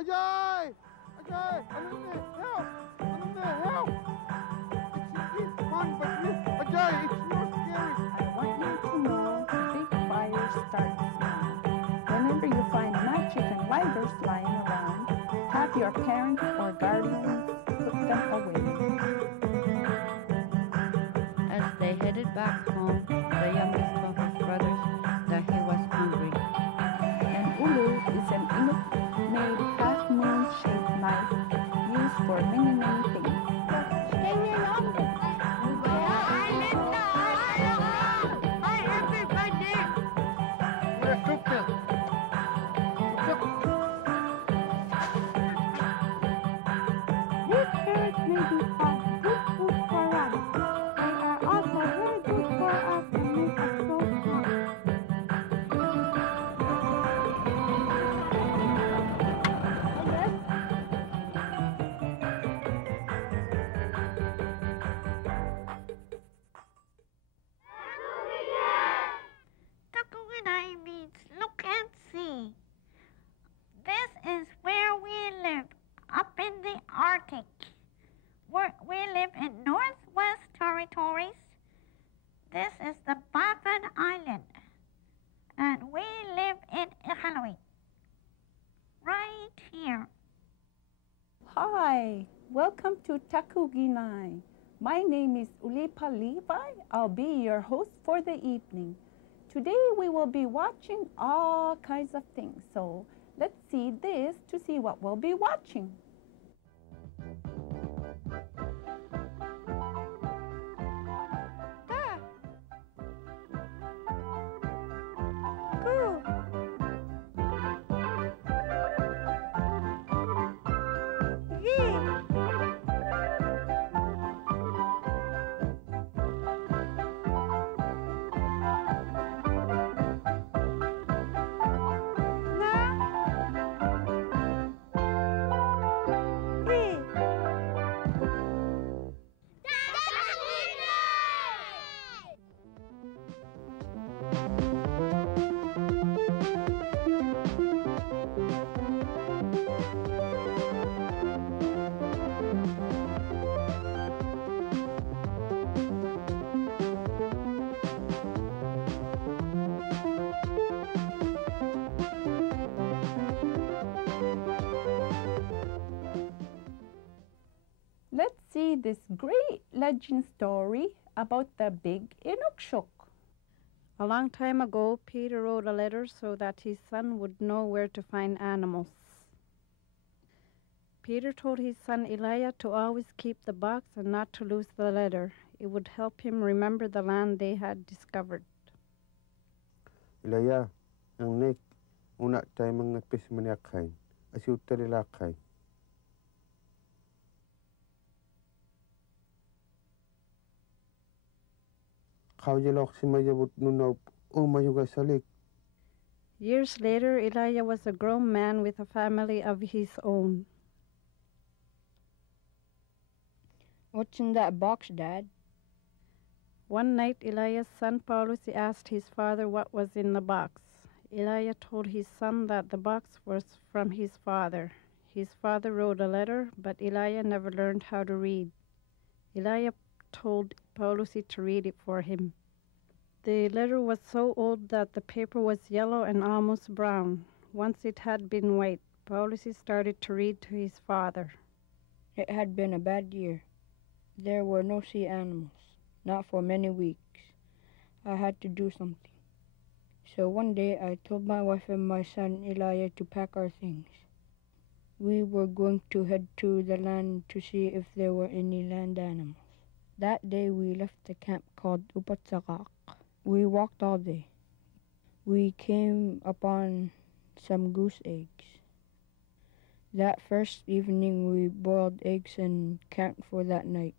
Ajay! Ajay! Alumni, help! Alumni, help! It's fun, but Ajay, it's not scary. I want you to know the big fire starts now. Whenever you find matches and lighters lying around, have your parents or guardians put them away. As they headed back home, the youngest told his brothers that he was hungry. An ulu is an Inuit-made half-moon-shaped knife used for many things. Stay here longer. Hi, everybody. We're cooking. These birds may be called good food for us. They are also very good for us and make us so strong. Takuginai means look and see. This is where we live, up in the Arctic. We live in Northwest Territories. This is the Baffin Island. And we live in Iqaluit. Right here. Hi, welcome to Takuginai. My name is Ulipa Levi. I'll be your host for the evening. Today we will be watching all kinds of things. So let's see this to see what we'll be watching. Cool. Yeah. Let's see this great legend story about the big Inukshuk. A long time ago, Peter wrote a letter so that his son would know where to find animals. Peter told his son Elijah to always keep the box and not to lose the letter. It would help him remember the land they had discovered. Ilaya, ang nek, una tayo mga pismaniakay. Asyuta rilakay. Kaujilok si mayabut nunop, umayuga salik. Years later, Elijah was a grown man with a family of his own. What's in that box, Dad? One night, Elijah's son Paulus asked his father what was in the box. Elijah told his son that the box was from his father. His father wrote a letter, but Elijah never learned how to read. Elijah told Paulus to read it for him. The letter was so old that the paper was yellow and almost brown. Once it had been white, Paulus started to read to his father. It had been a bad year. There were no sea animals, not for many weeks. I had to do something. So one day I told my wife and my son Elijah to pack our things. We were going to head to the land to see if there were any land animals. That day we left the camp called Upatsakak. We walked all day. We came upon some goose eggs. That first evening we boiled eggs and camped for that night.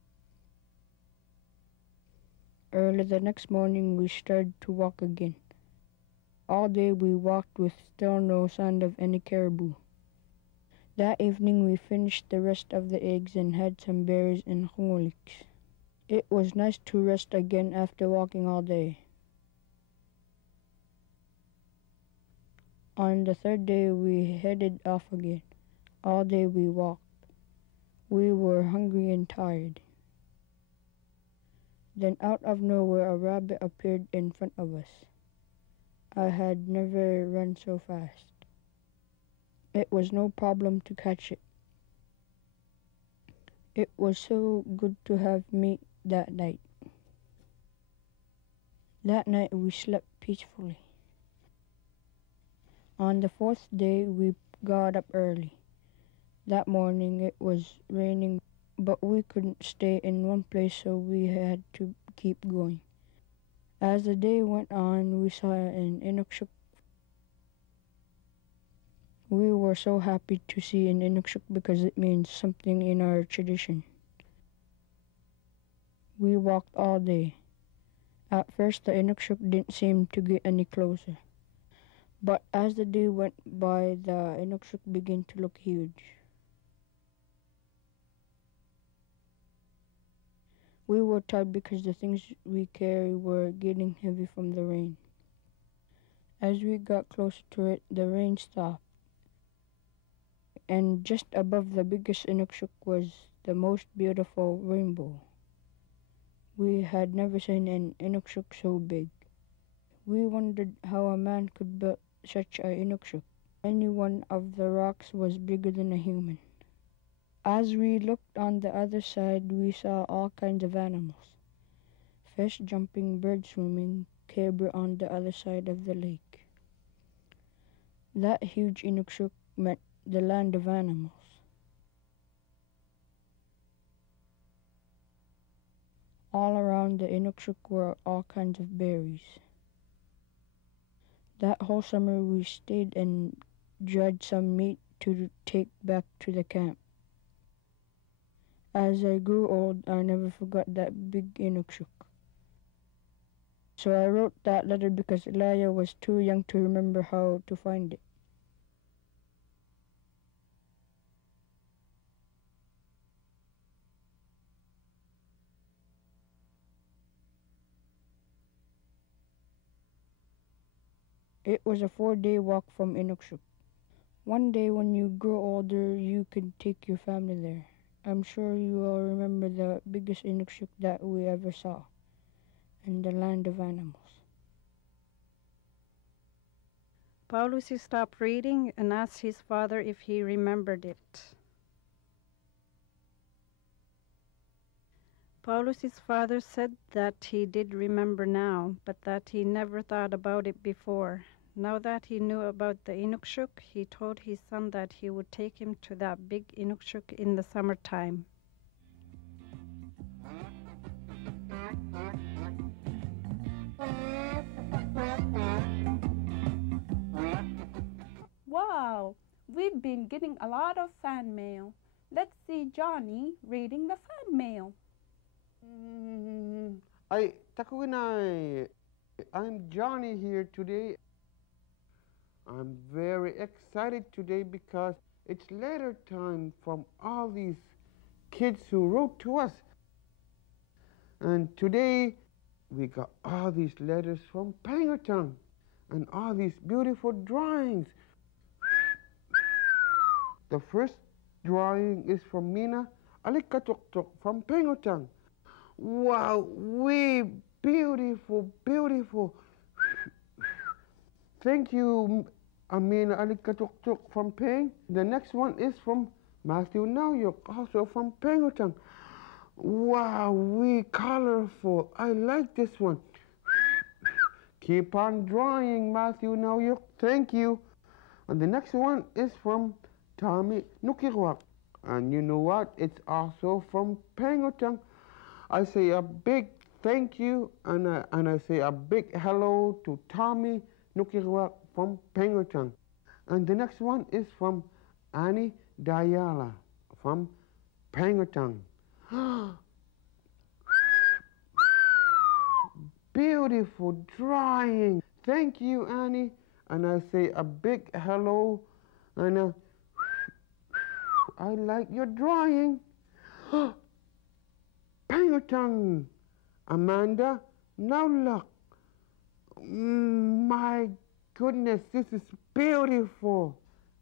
Early the next morning we started to walk again. All day we walked with still no sign of any caribou. That evening we finished the rest of the eggs and had some berries and hunguliks. It was nice to rest again after walking all day. On the third day we headed off again. All day we walked. We were hungry and tired. Then out of nowhere a rabbit appeared in front of us. I had never run so fast. It was no problem to catch it. It was so good to have meat that night. That night we slept peacefully. On the fourth day we got up early. That morning it was raining, but we couldn't stay in one place, so we had to keep going. As the day went on, we saw an Inuktitut. We were so happy to see an Inuktitut because it means something in our tradition. We walked all day. At first, the Inuktitut didn't seem to get any closer. But as the day went by, the Inuktitut began to look huge. We were tired because the things we carried were getting heavy from the rain. As we got closer to it, the rain stopped. And just above the biggest Inuktitut was the most beautiful rainbow. We had never seen an Inuktitut so big. We wondered how a man could build such an Inuktitut. Any one of the rocks was bigger than a human. As we looked on the other side, we saw all kinds of animals. Fish jumping, birds swimming, cable on the other side of the lake. That huge Inuktitut meant the land of animals. All around the Inuktitut were all kinds of berries. That whole summer we stayed and dried some meat to take back to the camp. As I grew old, I never forgot that big Inuktitut. So I wrote that letter because Elijah was too young to remember how to find it. It was a 4-day walk from Inuktitut. One day when you grow older, you could take your family there. I'm sure you will remember the biggest Inuktitut that we ever saw, and the land of animals. Paulusi stopped reading and asked his father if he remembered it. Paulusi's father said that he did remember now, but that he never thought about it before. Now that he knew about the Inuktitut, he told his son that he would take him to that big Inuktitut in the summertime. Wow, we've been getting a lot of fan mail. Let's see Johnny reading the fan mail. Takuginai, I'm Johnny here today. I'm very excited today because it's letter time from all these kids who wrote to us. And today we got all these letters from Pangatang and all these beautiful drawings. The first drawing is from Mina Iqaluit from Pangatang. Wow, beautiful, beautiful. Thank you, Amina Iqaluit from Peng. The next one is from Matthew Nauyok, also from Pangatang. Wow, colorful. I like this one. Keep on drawing, Matthew Nauyok. Thank you. And the next one is from Tommy Nukiwak. And you know what? It's also from Pangatang. I say a big thank you and I say a big hello to Tommy Nukiwak from Pangatang. And the next one is from Annie Dayala from Pangatang. Beautiful drawing. Thank you, Annie. And I say a big hello and I like your drawing. Pangatang, Amanda, now look. My goodness, this is beautiful.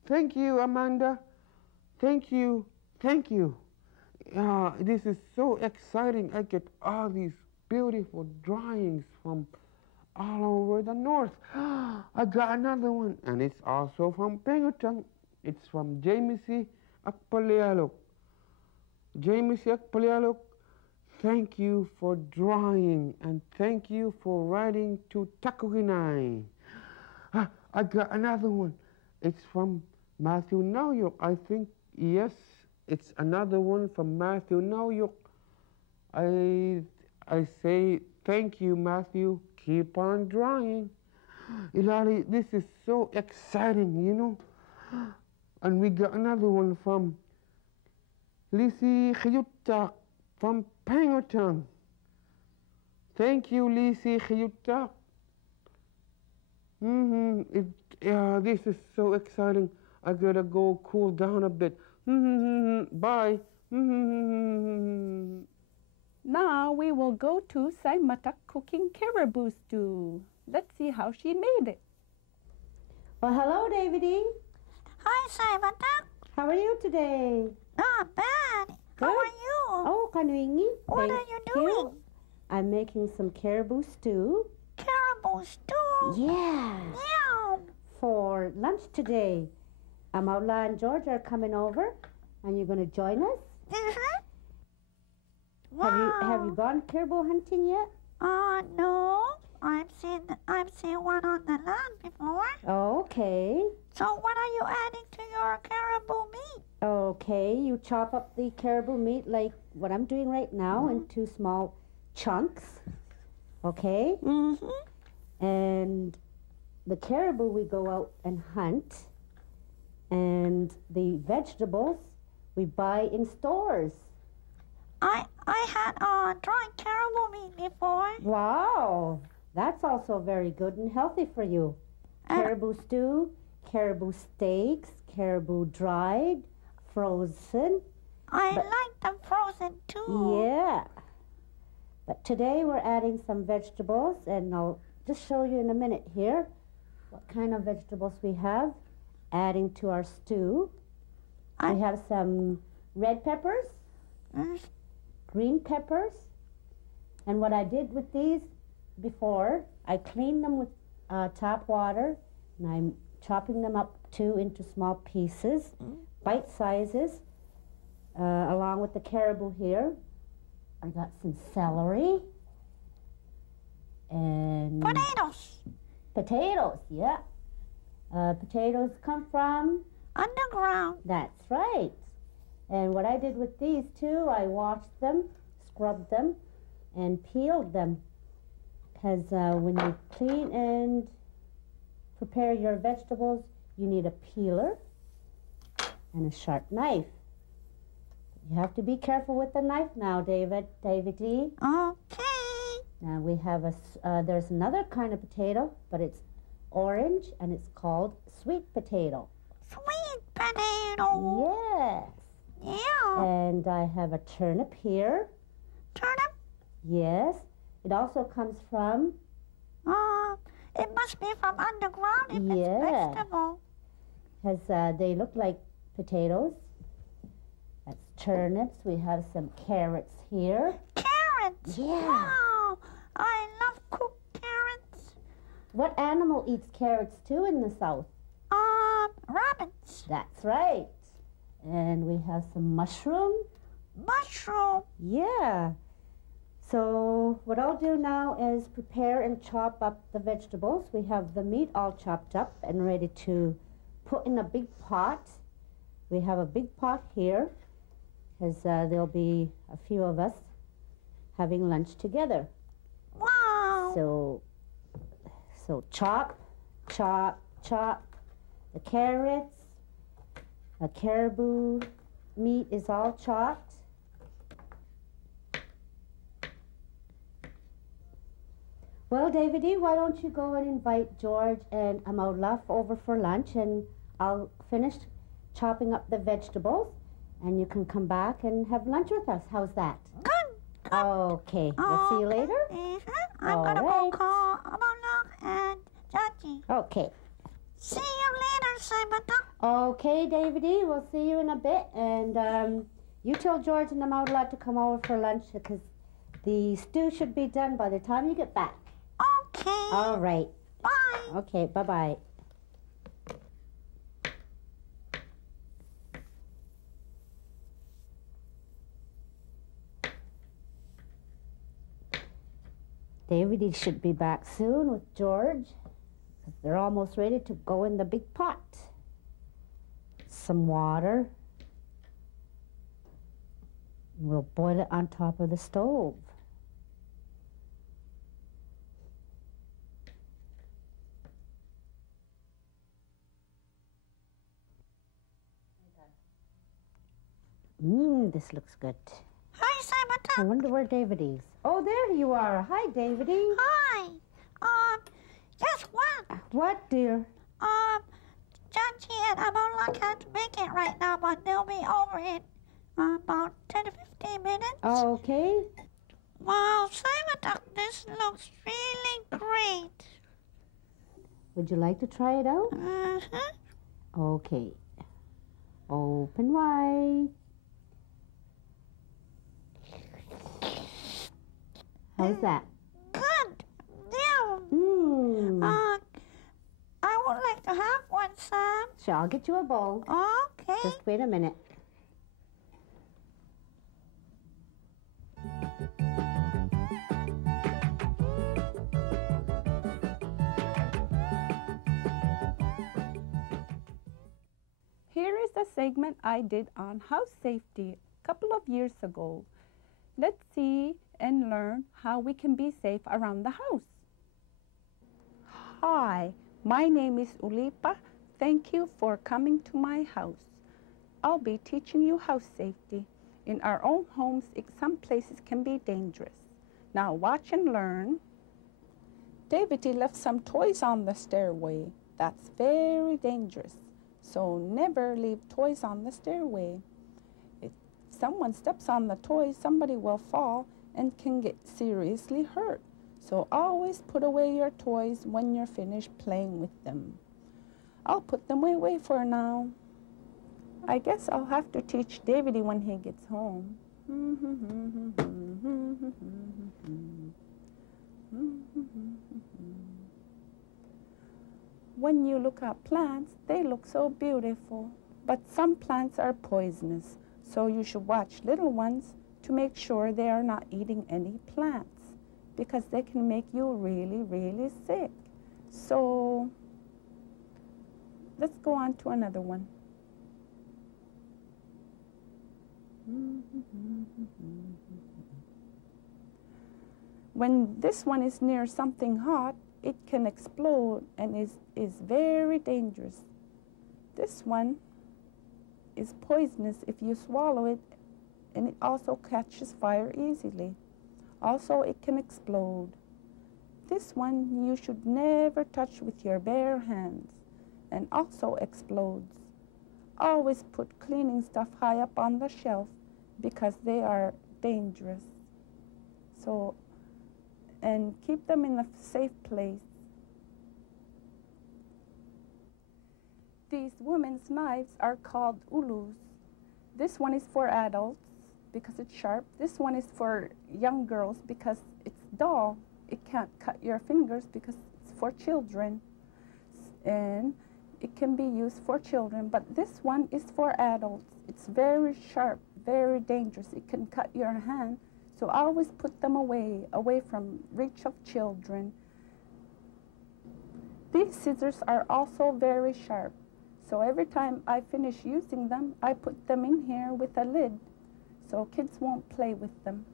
Thank you, Amanda. Thank you. Thank you. This is so exciting. I get all these beautiful drawings from all over the north. I got another one, and it's also from Penguton. It's from Jamisi Akpalealuk. Jamisi Akpalealuk, thank you for drawing, and thank you for writing to Takuginai. I got another one. It's from Matthew Nauyuk. I think, yes, it's another one from Matthew Nauyuk. I say thank you, Matthew. Keep on drawing. Ilari, this is so exciting, you know. And we got another one from Lisi Khiyutak from Penguton. Thank you, Lisi Khiyutak. This is so exciting. I gotta go cool down a bit. Bye. Now we will go to Saimata cooking caribou stew. Let's see how she made it. Well, hello, Davidi. Hi, Saimata. How are you today? Not bad. How Good. are you? Oh, Kanuingi. What are you doing? I'm making some caribou stew. Caribou stew. Yeah. Yum. For lunch today. Amaula and George are coming over, and you're going to join us. Mm-hmm. Wow. Have you gone caribou hunting yet? No. I've seen one on the land before. Okay. So what are you adding to your caribou meat? Okay, you chop up the caribou meat like what I'm doing right now into small chunks. Okay? Mm-hmm. And the caribou we go out and hunt. And the vegetables we buy in stores. I had dried caribou meat before. Wow, that's also very good and healthy for you. Caribou stew, caribou steaks, caribou dried, frozen. I like them frozen too. Yeah. But today we're adding some vegetables, and I'll just show you in a minute here what kind of vegetables we have adding to our stew. We have some red peppers, green peppers, and what I did with these before, I cleaned them with tap water, and I'm chopping them up too into small pieces, bite sizes, along with the caribou here. I got some celery and potatoes, yeah. Potatoes come from underground. That's right. And what I did with these too, I washed them, scrubbed them, and peeled them. Because when you clean and prepare your vegetables, you need a peeler and a sharp knife. You have to be careful with the knife now, Davidi. Okay. Now we have there's another kind of potato, but it's orange and it's called sweet potato. Sweet potato. Yes. Yeah. And I have a turnip here. Turnip? Yes. It also comes from... it must be from underground if it's vegetable. Because they look like potatoes. That's turnips. We have some carrots here. Carrots? Yeah. Wow. I love cooked carrots. What animal eats carrots too in the south? Rabbits. That's right. And we have some mushroom. Mushroom? Yeah. So what I'll do now is prepare and chop up the vegetables. We have the meat all chopped up and ready to put in a big pot. We have a big pot here because there'll be a few of us having lunch together. Wow. So chop, chop, chop the carrots. The caribou meat is all chopped. Well, Davidi, why don't you go and invite George and Amaulaf over for lunch, and I'll finish chopping up the vegetables, and you can come back and have lunch with us. How's that? Good. Okay. We'll see you later. I'm All going to right. go call Amaulaf and Jaji. Okay. See you later, Okay, Davy, we'll see you in a bit. And you tell George and the Mountain to come over for lunch because the stew should be done by the time you get back. Okay. All right. Bye. Okay, bye-bye. Davy should be back soon with George. They're almost ready to go in the big pot. Some water. We'll boil it on top of the stove. This looks good. Hi, Simon. I wonder where David is. Oh, there you are. Hi, David. Hi. Guess what? What, dear? Janji and Amola can't make it right now, but they'll be over in about 10 to 15 minutes. Okay. Wow, Simon, this looks really great. Would you like to try it out? Mm-hmm. Okay. Open wide. How's that? Good. Yeah. I would like to have one, Sam. Sure, I'll get you a bowl. Okay. Just wait a minute. Here is a segment I did on house safety a couple of years ago. Let's see and learn how we can be safe around the house. Hi, my name is Ulipa. Thank you for coming to my house. I'll be teaching you house safety. In our own homes, some places can be dangerous. Now watch and learn. David left some toys on the stairway. That's very dangerous. So never leave toys on the stairway. If someone steps on the toys, somebody will fall and can get seriously hurt. So always put away your toys when you're finished playing with them. I'll put them away for now. I guess I'll have to teach David when he gets home. When you look at plants, they look so beautiful, but some plants are poisonous, so you should watch little ones to make sure they are not eating any plants, because they can make you really, really sick. So let's go on to another one. When this one is near something hot, it can explode and is very dangerous. This one is poisonous if you swallow it, and it also catches fire easily. Also, it can explode. This one you should never touch with your bare hands, and also explodes. Always put cleaning stuff high up on the shelf because they are dangerous. So, and keep them in a safe place. These women's knives are called ulus. This one is for adults because it's sharp. This one is for young girls because it's dull. It can't cut your fingers because it's for children. And it can be used for children, but this one is for adults. It's very sharp, very dangerous. It can cut your hand. So always put them away from reach of children. These scissors are also very sharp. So every time I finish using them, I put them in here with a lid so kids won't play with them.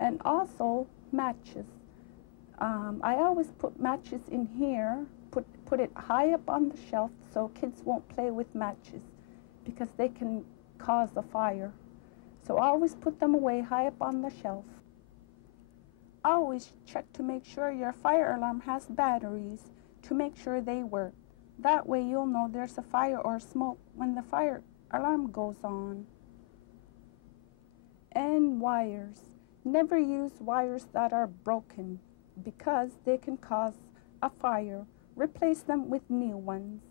And also matches. I always put matches in here, put it high up on the shelf so kids won't play with matches because they can cause a fire. So always put them away high up on the shelf. Always check to make sure your fire alarm has batteries to make sure they work. That way you'll know there's a fire or smoke when the fire alarm goes on. And wires. Never use wires that are broken because they can cause a fire. Replace them with new ones.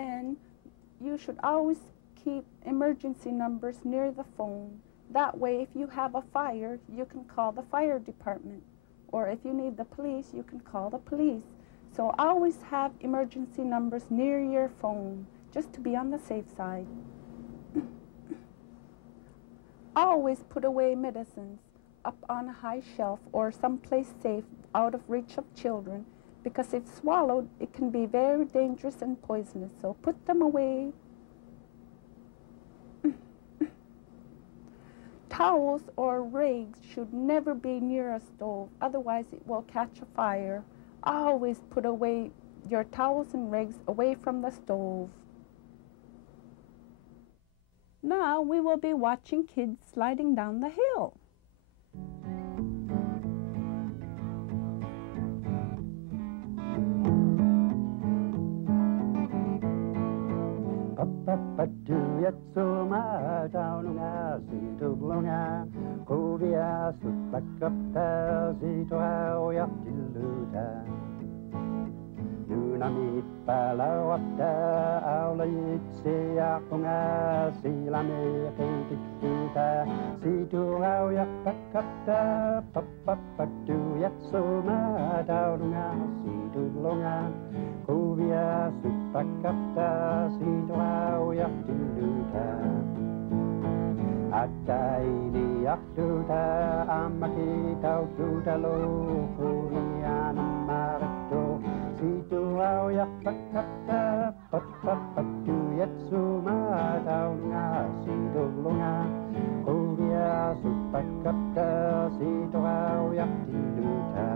And you should always keep emergency numbers near the phone. That way, if you have a fire, you can call the fire department. Or if you need the police, you can call the police. So always have emergency numbers near your phone, just to be on the safe side. Always put away medicines up on a high shelf or someplace safe, out of reach of children, because if swallowed, it can be very dangerous and poisonous. So put them away. Towels or rags should never be near a stove, otherwise it will catch a fire. Always put away your towels and rags away from the stove. Now we will be watching kids sliding down the hill. Nunamit palawapta aulayit siyakunga silami kitikuta siturau yakpakapta papapatu yatsuma daunga situlunga kuvia supakapta siturau yaktiluta Ataidi yaktuta amakitau tutalo kurianam marito Situau yakpakapta papapatu yatsuma daunga situlunga kuvia supakapta siturau yaktiluta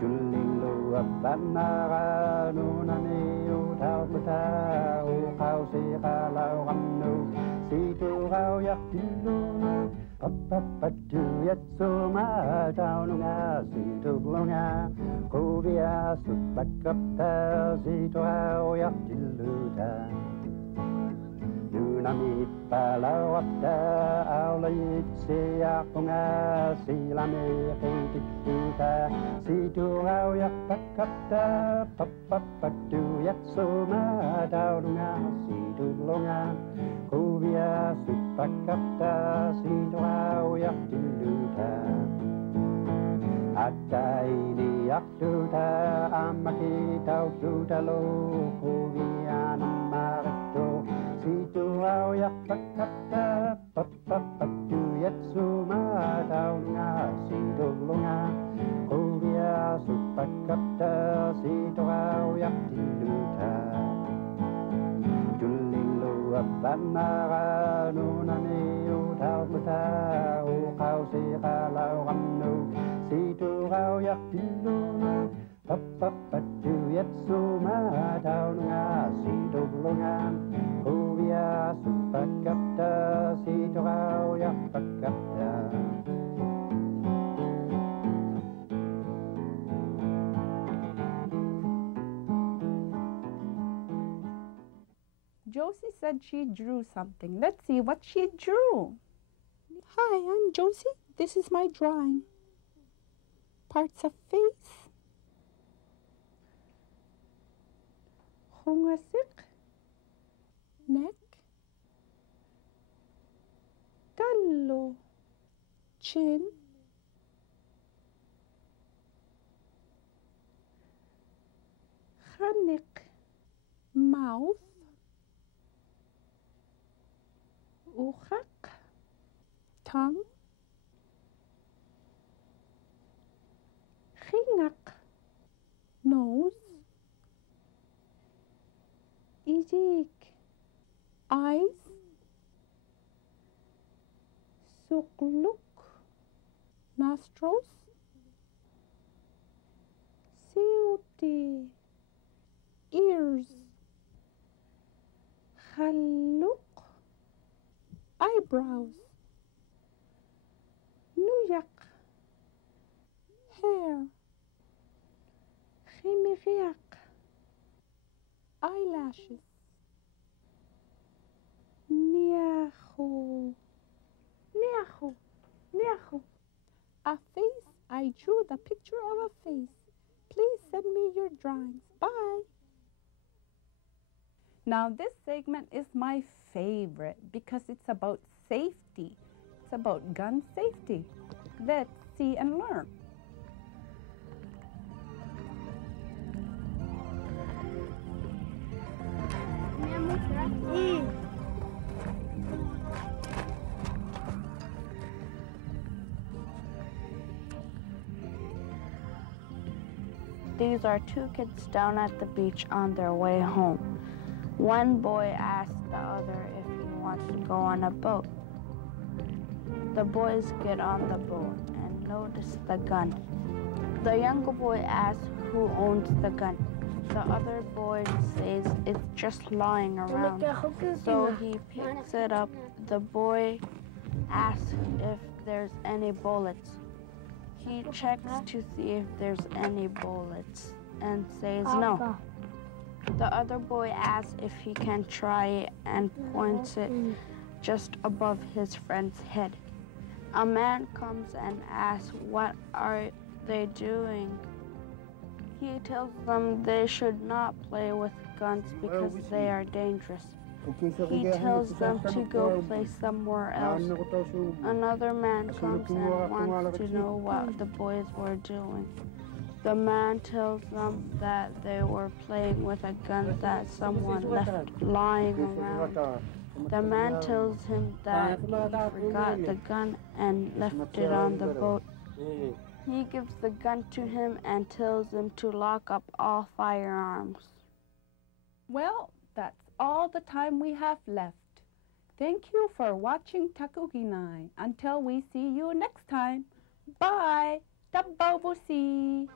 Julilu abanara nunani utau mutau kau sikalau kamnu Siturau yaktilunu papapatu yatsuma daununga situlunga kuvia supakapta siturau yaktiluta Nunamit palawapta aulayit siyakunga silami kitikuta siturau yakpakapta papapatu yatsuma daununga situlunga kuvia supakapta siturau yaktiluta Ataidi yaktuta amakitau tutalo kuvia namarito Siturau yakpakapta papapatu yatsuma daunga situlunga kuvia supakapta siturau yaktiluta Julilu abanara nunani utau mutau kau sikalau kamnu Siturau yaktilunu papapatu yatsuma daunga situlunga kuvia supakapta siturau yakpakapta Josie said she drew something. Let's see what she drew. Hi, I'm Josie. This is my drawing. Parts of face. Hungasik. Neck. Gallo. Chin. Khanik. Mouth. Uchak. Tongue. Khingak. Nose. Ijik. Eyes. Sukluk. Nostrils. Siuti. Ears. Khaluk. Eyebrows. Nuyak. Hair. Khimiriak. Eyelashes. Niahu. Niahu. Niahu. A face. I drew the picture of a face. Please send me your drawings. Bye. Now this segment is my favorite because it's about safety. It's about gun safety. Let's see and learn. These are two kids down at the beach on their way home. One boy asks the other if he wants to go on a boat. The boys get on the boat and notice the gun. The younger boy asks who owns the gun. The other boy says it's just lying around, so he picks it up. The boy asks if there's any bullets. He checks to see if there's any bullets and says no. The other boy asks if he can try it and points it just above his friend's head. A man comes and asks what are they doing. He tells them they should not play with guns because they are dangerous. He tells them to go play somewhere else. Another man comes and wants to know what the boys were doing. The man tells them that they were playing with a gun that someone left lying around. The man tells him that he forgot the gun and left it on the boat. He gives the gun to him and tells him to lock up all firearms. Well, that's all the time we have left. Thank you for watching Takuginai. Until we see you next time. Bye. Tababusi.